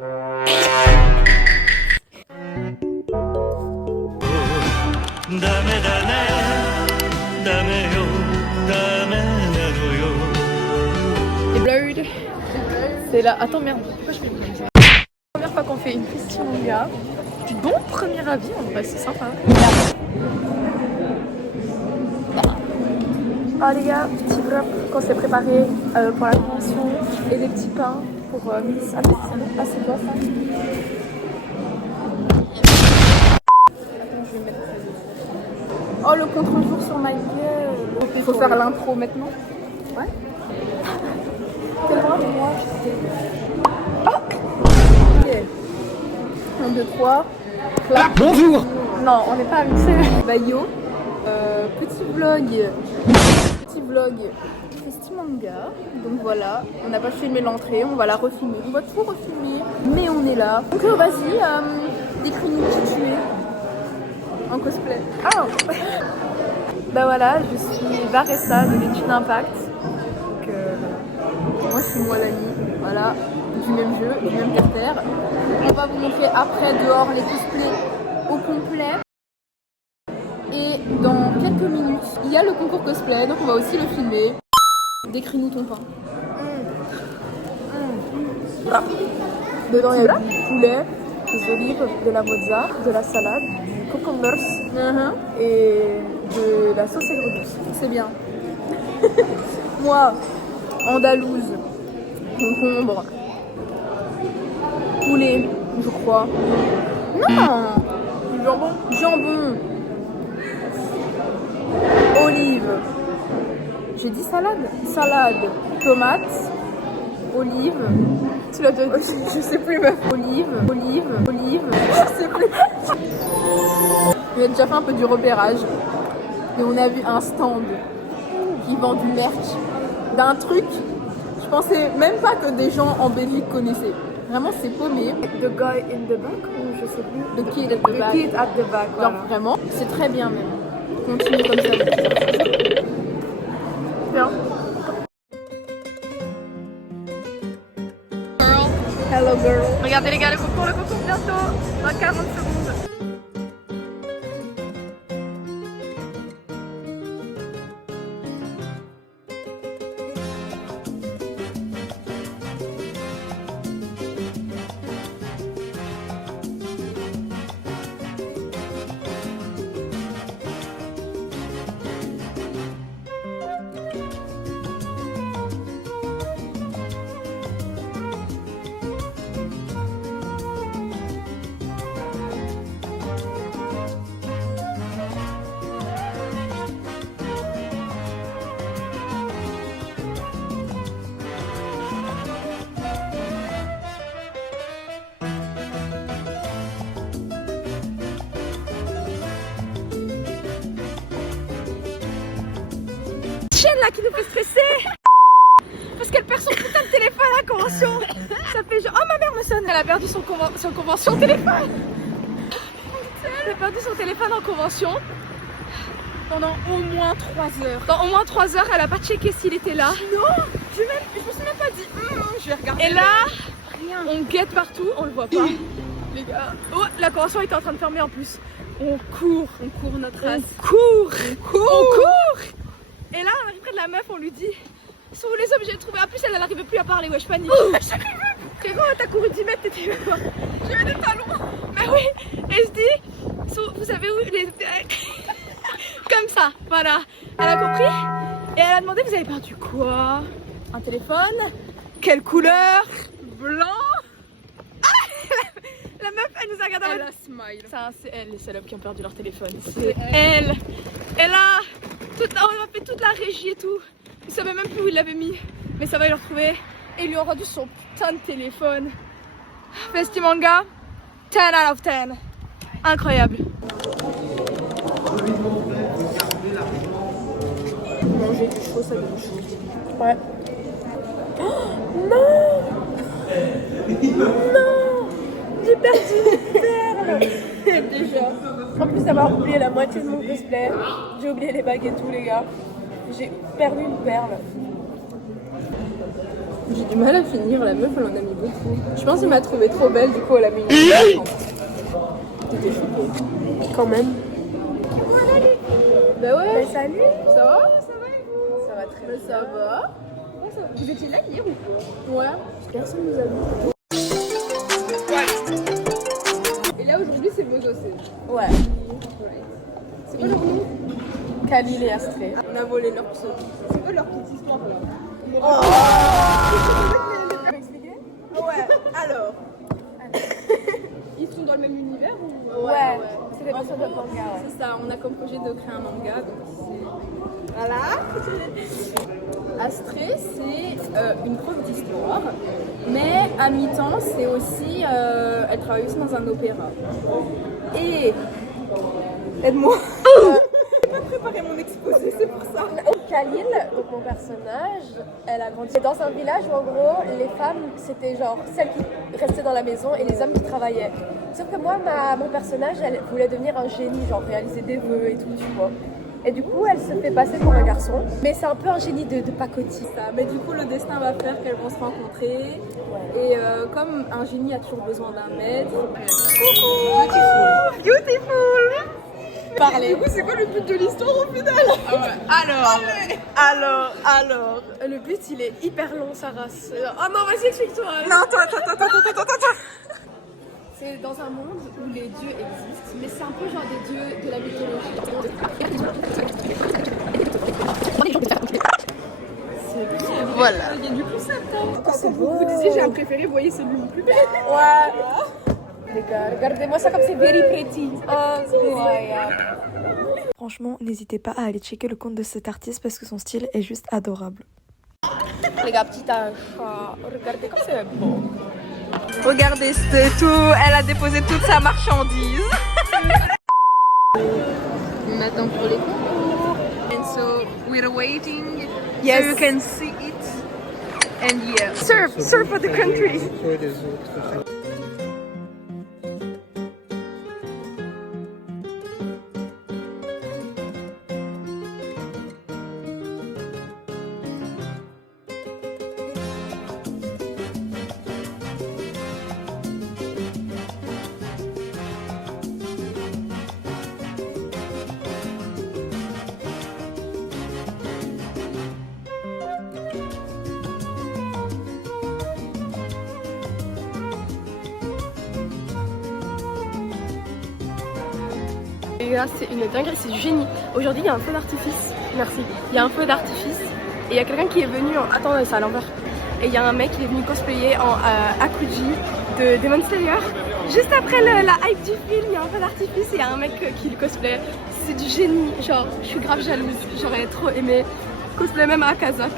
Les Blurred. C'est là. Attends, merde. Pourquoi je fais comme ça? Première fois qu'on fait une Christy Manga. Du bon premier avis, en vrai, c'est sympa. Oh les gars, petit wrap qu'on s'est préparé pour la convention et des petits pains pour Miss. Ah, c'est quoi ça? Attends, je vais mettre ça. Oh, le contre-jour sur ma gueule. Faut faire l'intro maintenant. Ouais. Quel droit moi? Oh, ok. 1, 2, 3. Clap. Bonjour. Non, on n'est pas mixé. Bah yo, petit vlog Christy Manga. Donc voilà, on n'a pas filmé l'entrée, on va la refilmer. On va tout refilmer, mais on est là. Donc vas-y, décris-nous qui tu es en cosplay. Ah. Bah voilà, je suis Vanessa de l'étude d'impact. Donc moi je suis Moalani, voilà, du même jeu, du même caractère. On va vous montrer après dehors les cosplays au complet. Et dans quelques minutes, il y a le concours cosplay, donc on va aussi le filmer. Décris-nous ton pain. Voilà. Dedans il y a du poulet, des olives, de la mozza, de la salade, du cucumbers et de la sauce aigre douce. C'est bien. Moi, andalouse, concombre, poulet, je crois. Non, du jambon. Jambon. Olive. J'ai dit salade. Salade. Tomate. Olive. Tu l'as déjà dit. Je sais plus meuf. Olive. Je sais plus. On a déjà fait un peu du repérage. Et on a vu un stand qui vend du merch. D'un truc. Je pensais même pas que des gens en Belgique connaissaient. Vraiment c'est paumé. The guy in the back ou je sais plus. The kid at the back. Kid at the back. Genre Voilà. vraiment, c'est très bien même. Continue comme ça. Bien. Hello girl. Regardez les gars, le concours bientôt. Dans 40 secondes. Chaîne là qui nous fait stresser parce qu'elle perd son putain de téléphone à la convention. Ça fait genre, oh ma mère me sonne. Elle a perdu son convention téléphone. Elle a perdu son téléphone en convention pendant au moins 3 heures. Dans au moins 3 heures, elle a pas checké s'il était là. Non, je me suis même pas dit je vais regarder. Et là, rien. On guette partout, on le voit pas. Les gars, oh, la convention était en train de fermer en plus. On court notre race. On court. Et là, on arrive près de la meuf, on lui dit sont où les objets trouvés. En plus, elle n'arrivait plus à parler, ouais, je panique. Frérot, t'as couru 10 mètres, t'étais où? J'avais des talons. Mais oui, et je dis vous savez où les. Comme ça, voilà. Elle a compris et elle a demandé vous avez perdu quoi? Un téléphone? Quelle couleur? Blanc? La meuf, elle nous a regardé. Elle a smile. Ça, c'est elle, les salopes qui ont perdu leur téléphone. C'est elle. Et là, on a fait toute la régie et tout. Ils savaient même plus où ils l'avaient mis. Mais ça va, ils l'ont retrouvé. Et ils lui ont rendu son putain de téléphone. Christy Manga, 10 out of 10. Incroyable. Manger du chaud, ça donne chaud. Ouais. Oh, non! Non! J'ai perdu une perle! Déjà. En plus d'avoir oublié la moitié de mon cosplay, j'ai oublié les bagues et tout, les gars. J'ai perdu une perle. J'ai du mal à finir, la meuf elle en a mis beaucoup. Je pense qu'elle m'a trouvée trop belle, du coup elle a mis une. T'étais choquée. Quand même. Bah ouais. Bah, salut. Ça va? Ça va et vous? Ça va très bien. Ça va. Ouais, ça va. Vous étiez là hier ou quoi? Ouais. Personne nous a vu. Et là aujourd'hui c'est Bozo aussi. Ouais. C'est quoi leur nom? Camille et Astrée. On a volé leur pseudo. C'est quoi leur petite histoire là? Ouais, alors. Ils sont dans le même univers ou? Ouais. C'est des personnes de manga, ouais. C'est ça, on a comme projet de créer un manga. Donc voilà. Astrée, c'est une prof d'histoire, mais à mi-temps, c'est aussi. Elle travaille aussi dans un opéra. Et. Aide-moi! J'ai pas préparé mon exposé, c'est pour ça. Khalil, donc mon personnage, elle a grandi dans un village où en gros les femmes c'était genre celles qui restaient dans la maison et les hommes qui travaillaient. Sauf que moi, mon personnage, elle voulait devenir un génie, genre réaliser des vœux et tout, tu vois. Et du coup, elle se fait passer pour un garçon, mais c'est un peu un génie de pacotille. Mais du coup, le destin va faire qu'elles vont se rencontrer. Ouais. Et comme un génie a toujours besoin d'un maître. Coucou, beautiful. Parler. Du coup, c'est quoi le but de l'histoire au final? Alors. Le but, il est hyper long, Sarah. Oh non, vas-y, explique-toi. Non, attends. C'est dans un monde où les dieux existent, mais c'est un peu genre des dieux de la mythologie. Voilà. Il y a du concept. Quand vous disiez j'ai un préféré, vous voyez celui le plus belle. Ouais. Les gars, regardez-moi ça comme c'est very pretty. Incroyable. Franchement, n'hésitez pas à aller checker le compte de cet artiste parce que son style est juste adorable. Les gars, petit chat. Regardez comme c'est beau. Regardez, c'est tout. Elle a déposé toute sa marchandise. On attend pour les concours. And so we're waiting. Yes. So you can see it. And yeah. Serve for the country. Et là, c'est une dinguerie, c'est du génie. Aujourd'hui, il y a un feu d'artifice. Merci. Il y a un feu d'artifice. Et il y a quelqu'un qui est venu en... Attends, c'est à l'envers. Et il y a un mec qui est venu cosplayer en Akuji de Demon Slayer. Juste après la hype du film, il y a un feu d'artifice et il y a un mec qui le cosplay. C'est du génie. Genre, je suis grave jalouse. J'aurais trop aimé cosplayer même à Kazakh.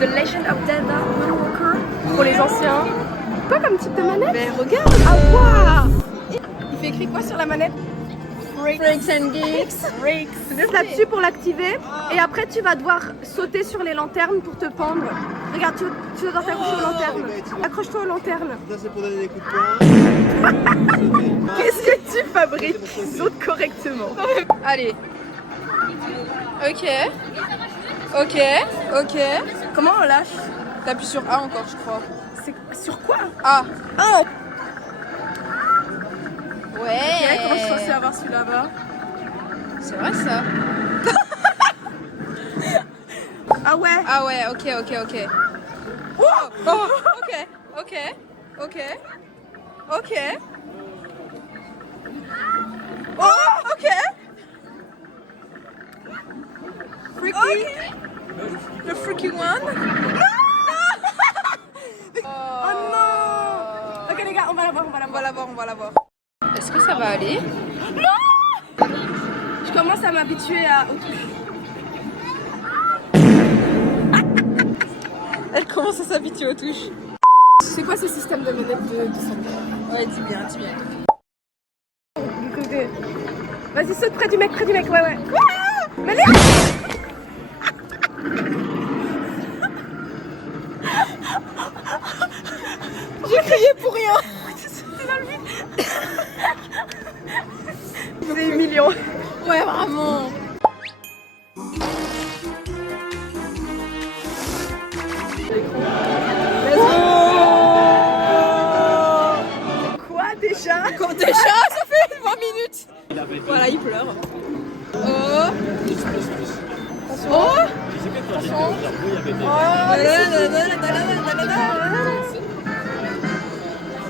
The Legend of Zelda Wind Walker pour les anciens. Quoi comme type de manette? Mais regarde. Ah waouh! Il fait écrit quoi sur la manette? Freaks and Geeks. Freaks. Juste là-dessus pour l'activer. Et après tu vas devoir sauter sur les lanternes pour te pendre. Regarde, tu dois t'accrocher aux lanternes. Accroche-toi aux lanternes. Ça c'est pour donner des coups de poing. Qu'est-ce que tu fabriques? Saute correctement. Allez. Ok. Comment on lâche? T'appuies sur A encore, je crois. C'est sur quoi? A. Ah! Ouais. Comment je suis censée avoir celui là-bas? C'est vrai ça. Ah ouais? Ah ouais, ok. Oh, ok. Oh, ok. Freaky. The freaky one. Oh non! Ok les gars, on va la voir. On va la voir. Est-ce que ça va aller? Non! Je commence à m'habituer aux touches. Elle commence à s'habituer aux touches. C'est quoi ce système de manette de son? Ouais, dis bien, dis bien. Vas-y, saute près du mec, ouais. Quoi? Mais J'ai crié pour rien. c'est humiliant. Ouais, vraiment. Quoi déjà? Comme déjà, ça fait 20 minutes. Voilà, il pleure. Oh. Oh.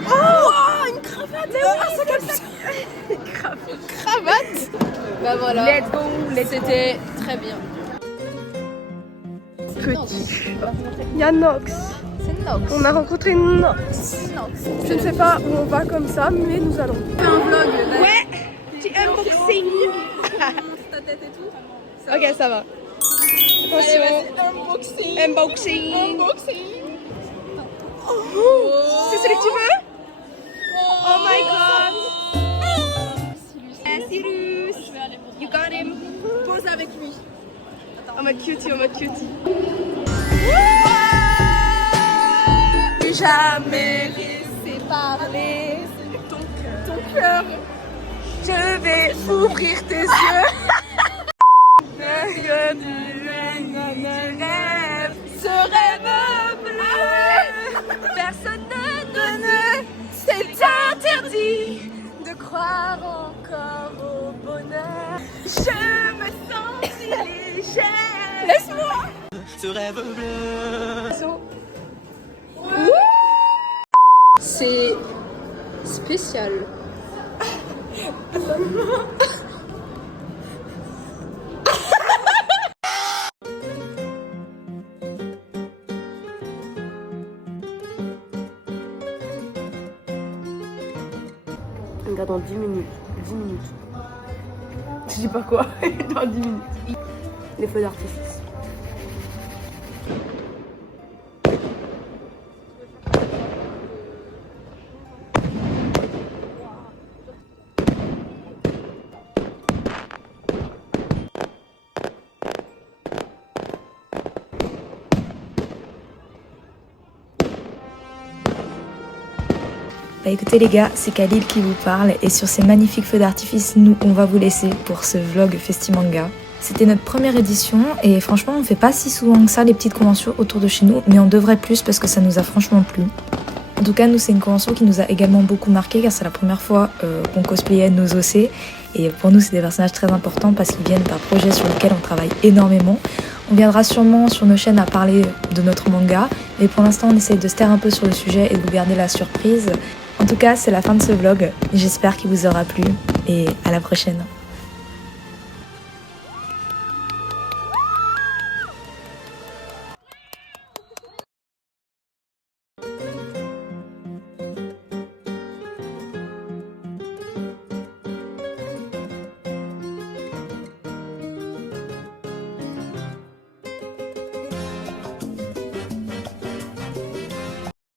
Oh, une cravate! C'est comme ça! Cravate. Bah voilà. Let's go! C'était très bien. Petit. Il y a Nox. C'est Nox. On a rencontré Nox. Je ne sais pas où on va comme ça, mais nous allons. Un vlog. Ouais! Petit unboxing! Ta tête et tout. Ok, ça va. Allez, Attention. vas-y, unboxing. Unboxing! Unboxing. C'est celui que tu veux? Oh my god! Cyrus! You got him! Pose avec lui. En mode cutie, Jamais laisser parler ton cœur. Je vais ouvrir tes yeux. Ce rêve bleu, Personne ne donne, c'est interdit de croire encore au bonheur. Je me sens si légère. Laisse-moi. Ce rêve bleu. c'est spécial. Regarde, dans 10 minutes. 10 minutes. Je dis pas quoi. Dans 10 minutes. Les feux d'artifice. Bah écoutez les gars, c'est Khalil qui vous parle et sur ces magnifiques feux d'artifice, nous on va vous laisser pour ce vlog Festimanga. C'était notre première édition et franchement on fait pas si souvent que ça les petites conventions autour de chez nous, mais on devrait plus parce que ça nous a franchement plu. En tout cas nous c'est une convention qui nous a également beaucoup marqué car c'est la première fois qu'on cosplayait nos OC et pour nous c'est des personnages très importants parce qu'ils viennent d'un projet sur lequel on travaille énormément. On viendra sûrement sur nos chaînes à parler de notre manga, mais pour l'instant on essaye de se taire un peu sur le sujet et de vous garder la surprise. En tout cas, c'est la fin de ce vlog. J'espère qu'il vous aura plu et à la prochaine.